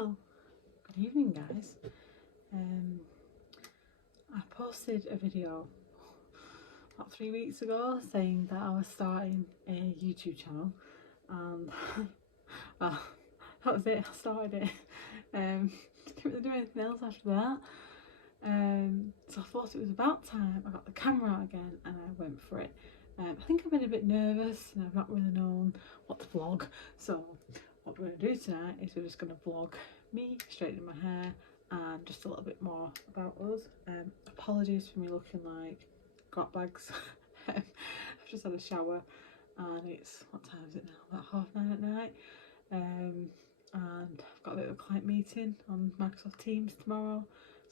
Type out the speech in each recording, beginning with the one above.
Well, good evening guys. I posted a video about 3 weeks ago saying that I was starting a YouTube channel, and well, that was it. I started it. Didn't really do anything else after that. So I thought it was about time I got the camera out again and I went for it. I think I've been a bit nervous and I've not really known what to vlog, so what we're going to do tonight is we're just going to vlog me straightening my hair and just a little bit more about us. Apologies for me looking like got bags. I've just had a shower and it's, what time is it now, about 9:30 at night, and I've got a bit of a client meeting on Microsoft Teams tomorrow,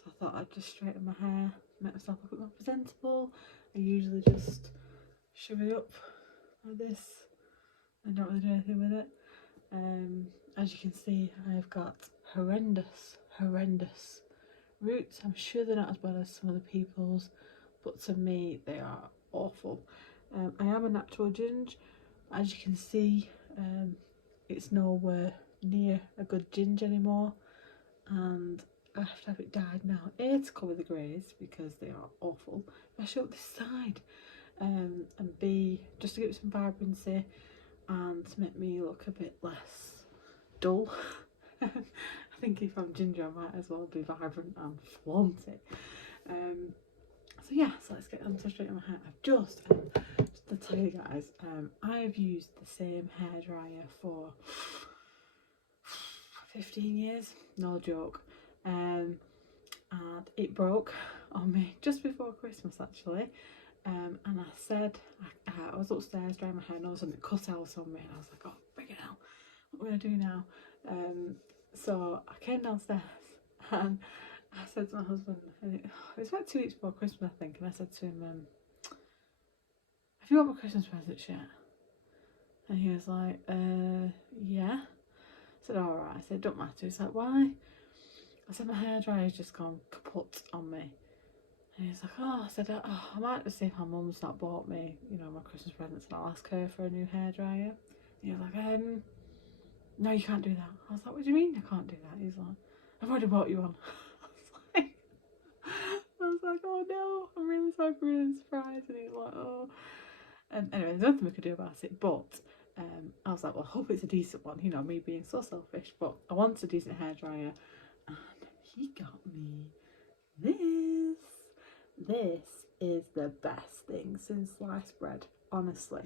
so I thought I'd just straighten my hair, make myself look a bit more presentable. I usually just shove it up like this and don't really do anything with it. As you can see, I've got horrendous roots. I'm sure they're not as bad as some other people's, but to me they are awful. I am a natural ginge. As you can see, it's nowhere near a good ginge anymore, and I have to have it dyed now. A, to cover the greys because they are awful, especially up this side, and B, just to give it some vibrancy and to make me look a bit less dull. I think if I'm ginger I might as well be vibrant and flaunt it. So yeah, so let's get on to straightening my hair. I've just to tell you guys, I have used the same hairdryer for 15 years, no joke, and it broke on me just before Christmas actually. And I said, I was upstairs drying my hair and all of a sudden it cut out on me and I was like, oh bring it out, what am I going to do now? So I came downstairs and I said to my husband, and it was about 2 weeks before Christmas I think, and I said to him, have you got my Christmas presents yet? And he was like, yeah. I said, alright. I said, don't matter. He's like, why? I said, my hairdryer's just gone kaput on me. And he's like, oh, I said, oh, I might just see if my mum's not bought me, you know, my Christmas presents, and I'll ask her for a new hairdryer. And he was like, no, you can't do that. I was like, what do you mean I can't do that? He's like, I've already bought you one. I was like, oh no, I'm really sorry for being surprised. And he was like, oh. And anyway, there's nothing we could do about it, but I was like, well, I hope it's a decent one, you know, me being so selfish, but I wanted a decent hairdryer, and he got me this. This is the best thing since sliced bread, honestly.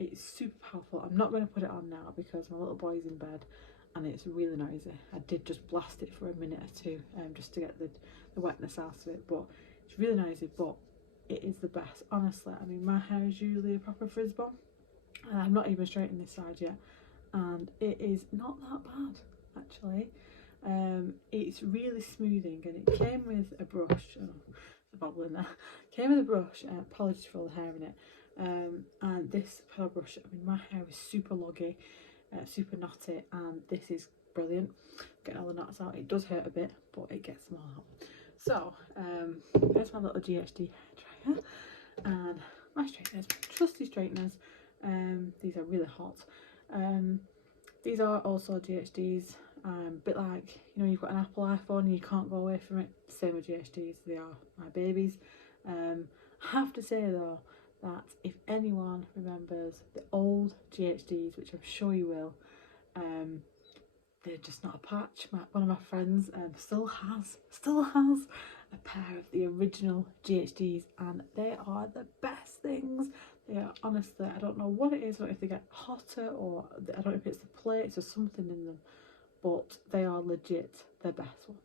It's super powerful. I'm not going to put it on now because my little boy's in bed and it's really noisy. I did just blast it for a minute or two just to get the wetness out of it, but it's really noisy, but it is the best, honestly. I mean, my hair is usually a proper frizz bomb and I'm not even straightening this side yet, and it is not that bad actually. It's really smoothing, and it came with a brush. Oh, there's a bobble in there. Came with a brush, apologies for all the hair in it, and this pearl brush. I mean, my hair is super loggy, super knotty, and this is brilliant. Getting all the knots out. It does hurt a bit, but it gets them all out. So there's my little GHD hairdryer and my straighteners, trusty straighteners. These are really hot. These are also GHDs. Bit like, you know, you've got an Apple iPhone and you can't go away from it. Same with GHDs, they are my babies. I have to say though that if anyone remembers the old GHDs, which I'm sure you will, they're just not a patch. One of my friends still has a pair of the original GHDs, and they are the best things. They are, honestly, I don't know what it is, I don't know if they get hotter or I don't know if it's the plates or something in them, but they are legit the best ones.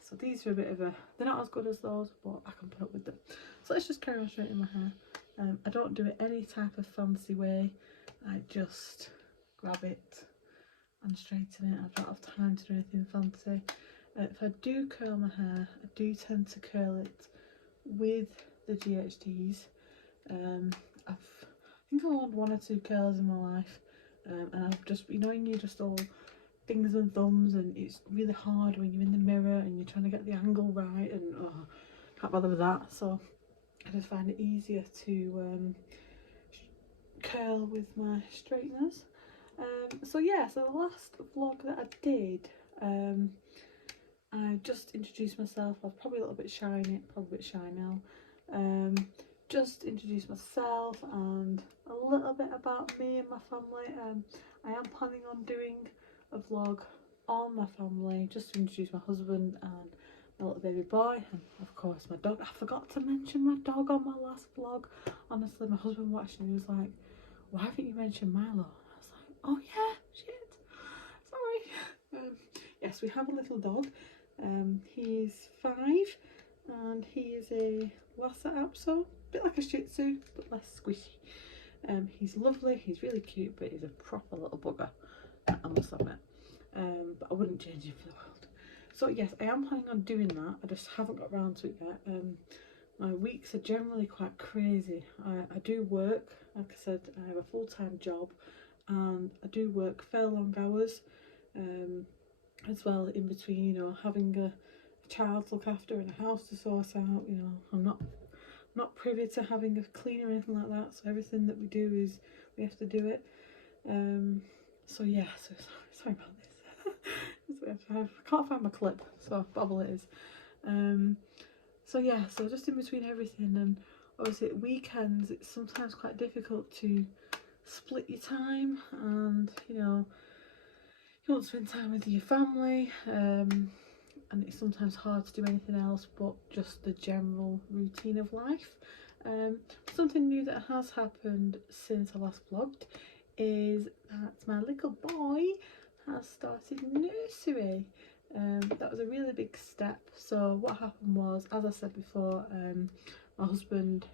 So these are a bit of a, they're not as good as those, but I can put up with them. So let's just carry on straightening my hair. I don't do it any type of fancy way. I just grab it and straighten it. I don't have time to do anything fancy. If I do curl my hair, I do tend to curl it with the GHDs. I think I've had 1 or 2 curls in my life, and I've just, you know, when you're just all fingers and thumbs and it's really hard when you're in the mirror and you're trying to get the angle right, and oh, can't bother with that. So I just find it easier to curl with my straighteners. So yeah, so the last vlog that I did, I just introduced myself. I was probably a little bit shy now. Just introduced myself and a little bit about me and my family. I am planning on doing a vlog on my family, just to introduce my husband and my little baby boy, and of course my dog. I forgot to mention my dog on my last vlog. Honestly, my husband watched and he was like, "Why haven't you mentioned Milo?" I was like, "Oh yeah, shit, sorry." Yes, we have a little dog. He's 5 and he is a Lhasa Apso, a bit like a Shih Tzu but less squishy. He's lovely, he's really cute, but he's a proper little bugger, I must admit. But I wouldn't change him for the world. So yes, I am planning on doing that. I just haven't got around to it yet. My weeks are generally quite crazy. I do work, like I said, I have a full-time job and I do work fairly long hours. As well, in between, you know, having a child to look after and a house to sort out. You know, I'm not privy to having a cleaner or anything like that, so everything that we do is we have to do it. So yeah, so sorry about this. I can't find my clip, so bobble it is. So yeah, so just in between everything, and obviously at weekends it's sometimes quite difficult to split your time, and you know, you want to spend time with your family, and it's sometimes hard to do anything else but just the general routine of life. Something new that has happened since I last vlogged is that my little boy has started nursery. That was a really big step. So what happened was, as I said before, my husband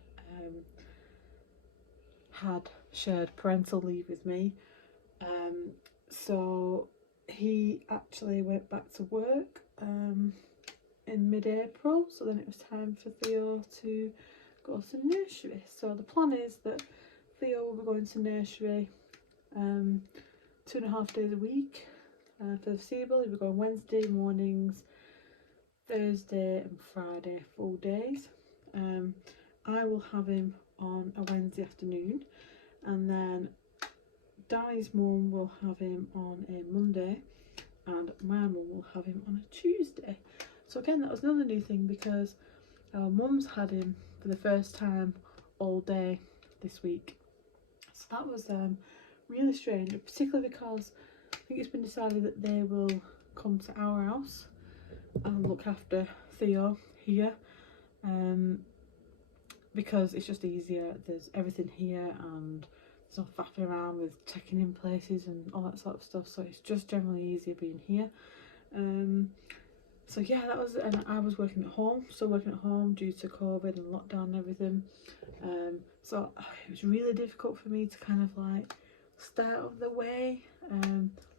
had shared parental leave with me, so he actually went back to work in mid-April, so then it was time for Theo to go to nursery. So the plan is that Theo will be going to nursery 2.5 days a week for the foreseeable. He'll be going Wednesday mornings, Thursday and Friday full days. I will have him on a Wednesday afternoon, and then Danny's mum will have him on a Monday and my mum will have him on a Tuesday. So again, that was another new thing because our mum's had him for the first time all day this week. So that was really strange, particularly because I think it's been decided that they will come to our house and look after Theo here, because it's just easier. There's everything here and there's no faffing around with checking in places and all that sort of stuff, so it's just generally easier being here. So yeah, that was, and I was working at home, still working at home due to COVID and lockdown and everything. So it was really difficult for me to kind of like stay out of the way,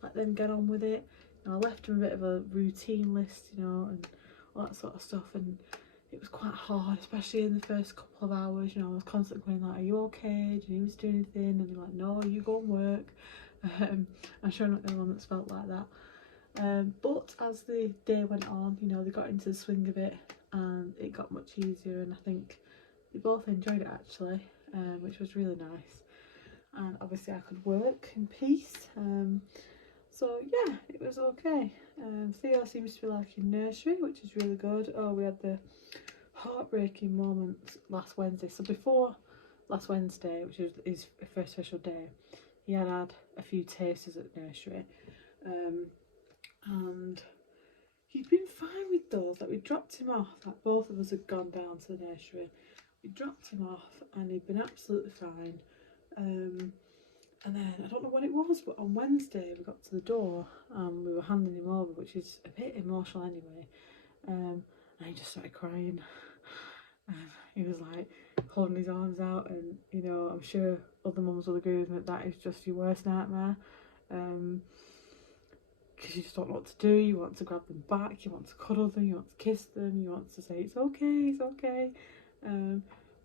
let them get on with it. You know, I left them a bit of a routine list, you know, and all that sort of stuff, and it was quite hard, especially in the first couple of hours. You know, I was constantly going like, "Are you okay? Do you need me to do anything?" And they're like, "No, you go and work." I'm sure I'm not the only one that's felt like that. But as the day went on, you know, they got into the swing of it and it got much easier, and I think they both enjoyed it actually, which was really nice. And obviously I could work in peace. So yeah, it was okay. Theo seems to be liking nursery, which is really good. Oh, we had the heartbreaking moment last Wednesday. So before last Wednesday, which was his first official day, he had a few tasters at nursery, and he'd been fine with those. Like, we dropped him off, like both of us had gone down to the nursery, we dropped him off and he'd been absolutely fine. And then I don't know what it was, but on Wednesday we got to the door and we were handing him over, which is a bit emotional anyway, and he just started crying. He was like holding his arms out, and you know, I'm sure other mums will agree with me that is just your worst nightmare, because you just don't know what to do. You want to grab them back, you want to cuddle them, you want to kiss them, you want to say it's okay, it's okay.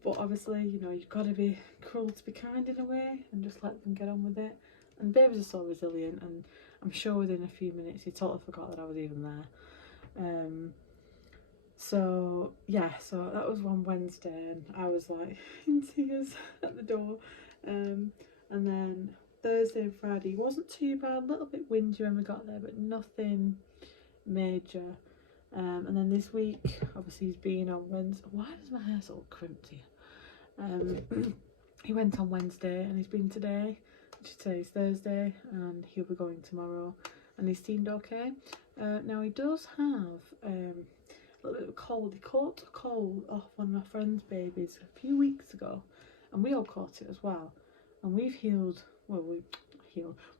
But obviously, you know, you've got to be cruel to be kind in a way and just let them get on with it. And babies are so resilient, and I'm sure within a few minutes he totally forgot that I was even there. So yeah, so that was one Wednesday and I was like in tears at the door. And then Thursday and Friday wasn't too bad, a little bit windy when we got there, but nothing major. And then this week, obviously he's been on Wednesday. Why does my hair so crimped here? He went on Wednesday and he's been today, which is today's Thursday, and he'll be going tomorrow, and he seemed okay. Now he does have a little bit of a cold. He caught a cold off one of my friend's babies a few weeks ago, and we all caught it as well, and we've healed, well,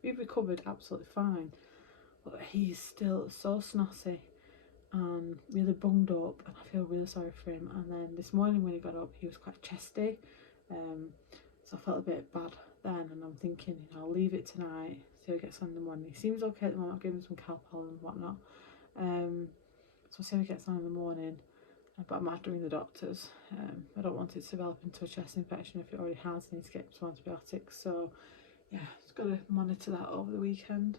we've recovered absolutely fine, but he's still so snotty and really bunged up, and I feel really sorry for him. And then this morning when he got up, he was quite chesty, so I felt a bit bad then, and I'm thinking, you know, I'll leave it tonight, see how he gets on in the morning. He seems okay at the moment. I've given him some Calpol and whatnot, so we'll see how he gets on in the morning, but I might have to ring the doctors. I don't want it to develop into a chest infection if it already has. I need to get some antibiotics, so yeah, just got to monitor that over the weekend.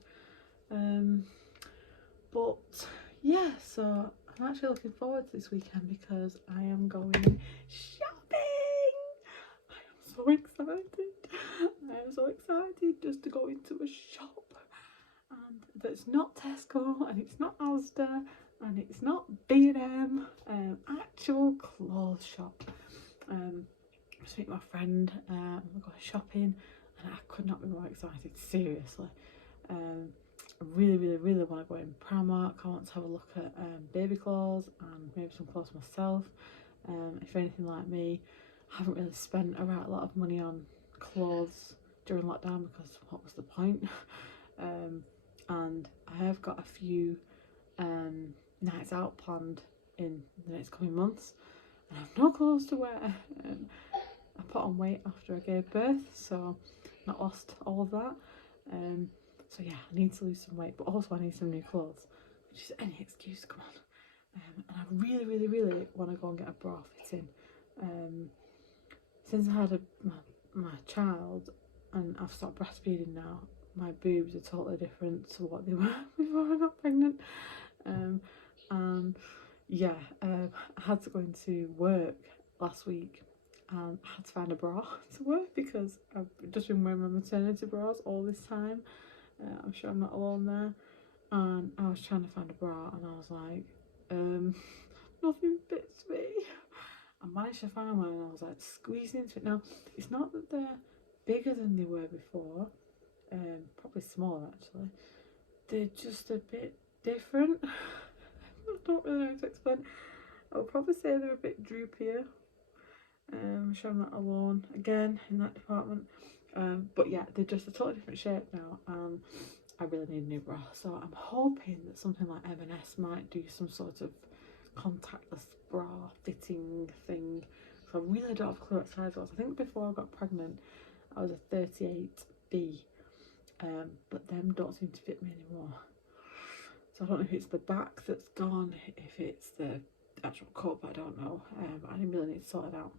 But yeah, so I'm actually looking forward to this weekend because I am going shopping. I am so excited. I am so excited just to go into a shop, and that's not Tesco, and it's not Asda, and it's not B&M, actual clothes shop. Just meet my friend, we're going shopping, and I could not be more excited, seriously. I really want to go in Primark. I want to have a look at baby clothes and maybe some clothes myself. If you're anything like me, I haven't really spent a right lot of money on clothes during lockdown because what was the point? And I have got a few nights out planned in the next coming months, and I have no clothes to wear. I put on weight after I gave birth, so not lost all of that. So yeah, I need to lose some weight, but also I need some new clothes, which is any excuse to come on. And I really want to go and get a bra fitting. Since I had my child and I've stopped breastfeeding now, my boobs are totally different to what they were before I got pregnant. And yeah, I had to go into work last week, and I had to find a bra to wear because I've just been wearing my maternity bras all this time. I'm sure I'm not alone there. And I was trying to find a bra, and I was like, nothing fits me. I managed to find one, and I was like squeezing into it. Now, it's not that they're bigger than they were before, probably smaller actually. They're just a bit different. I don't really know how to explain. I would probably say they're a bit droopier. I'm sure I'm not alone again in that department. But yeah, they're just a totally different shape now, and I really need a new bra. So I'm hoping that something like M&S might do some sort of contactless bra fitting thing. So I really don't have a clue what size I was. I think before I got pregnant, I was a 38B, but them don't seem to fit me anymore. So I don't know if it's the back that's gone, if it's the actual cut, but I don't know. I really need to sort it out.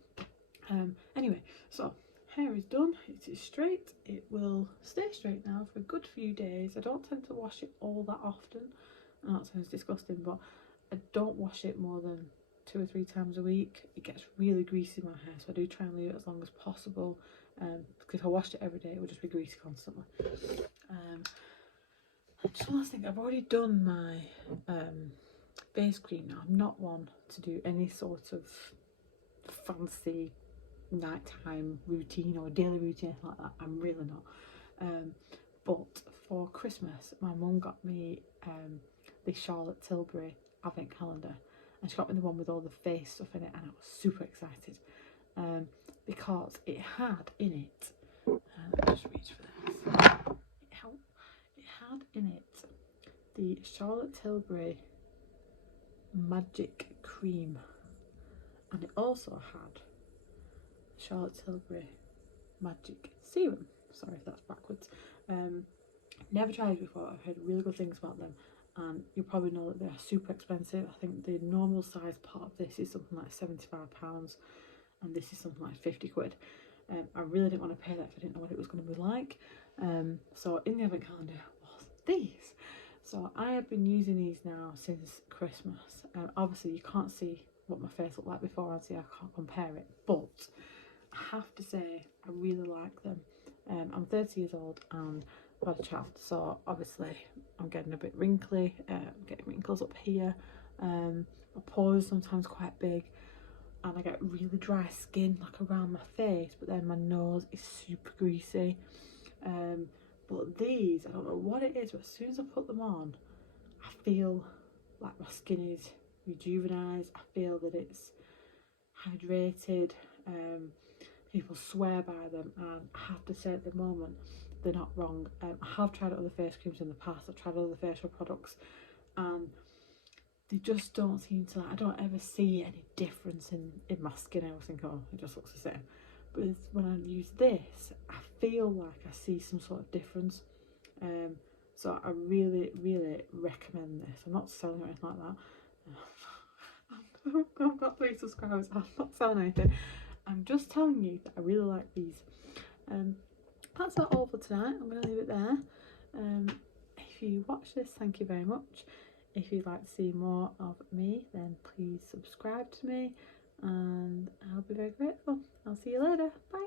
Anyway, so hair is done, it is straight. It will stay straight now for a good few days. I don't tend to wash it all that often, and that sounds disgusting, but I don't wash it more than 2 or 3 times a week. It gets really greasy in my hair, so I do try and leave it as long as possible, because if I washed it every day it would just be greasy constantly. Just one last thing, I've already done my face cream now. I'm not one to do any sort of fancy nighttime routine or daily routine like that. I'm really not. But for Christmas, my mum got me the Charlotte Tilbury advent calendar, and she got me the one with all the face stuff in it, and I was super excited because it had in it. Let me just reach for this. It had in it the Charlotte Tilbury Magic Cream, and it also had Charlotte Tilbury Magic Serum. Sorry if that's backwards. Never tried it before. I've heard really good things about them, and you'll probably know that they're super expensive. I think the normal size pot of this is something like £75, and this is something like 50 quid. I really didn't want to pay that if I didn't know what it was going to be like. So in the advent calendar was these. So I have been using these now since Christmas. Obviously you can't see what my face looked like before, and see I can't compare it, but I have to say I really like them. I'm 30 years old and I've had a child, so obviously I'm getting a bit wrinkly, getting wrinkles up here, my pores sometimes quite big, and I get really dry skin like around my face, but then my nose is super greasy. But these, I don't know what it is, but as soon as I put them on, I feel like my skin is rejuvenised. I feel that it's hydrated. People swear by them, and I have to say at the moment they're not wrong. I have tried other face creams in the past. I've tried other facial products, and they just don't seem to. I don't ever see any difference in my skin. I always think, oh, it just looks the same. But when I use this, I feel like I see some sort of difference. So I really, really recommend this. I'm not selling or anything like that. I've got 3 subscribers. I'm not selling anything. I'm just telling you that I really like these. That's all for tonight. I'm going to leave it there. If you watch this, thank you very much. If you'd like to see more of me, then please subscribe to me, and I'll be very grateful. I'll see you later. Bye.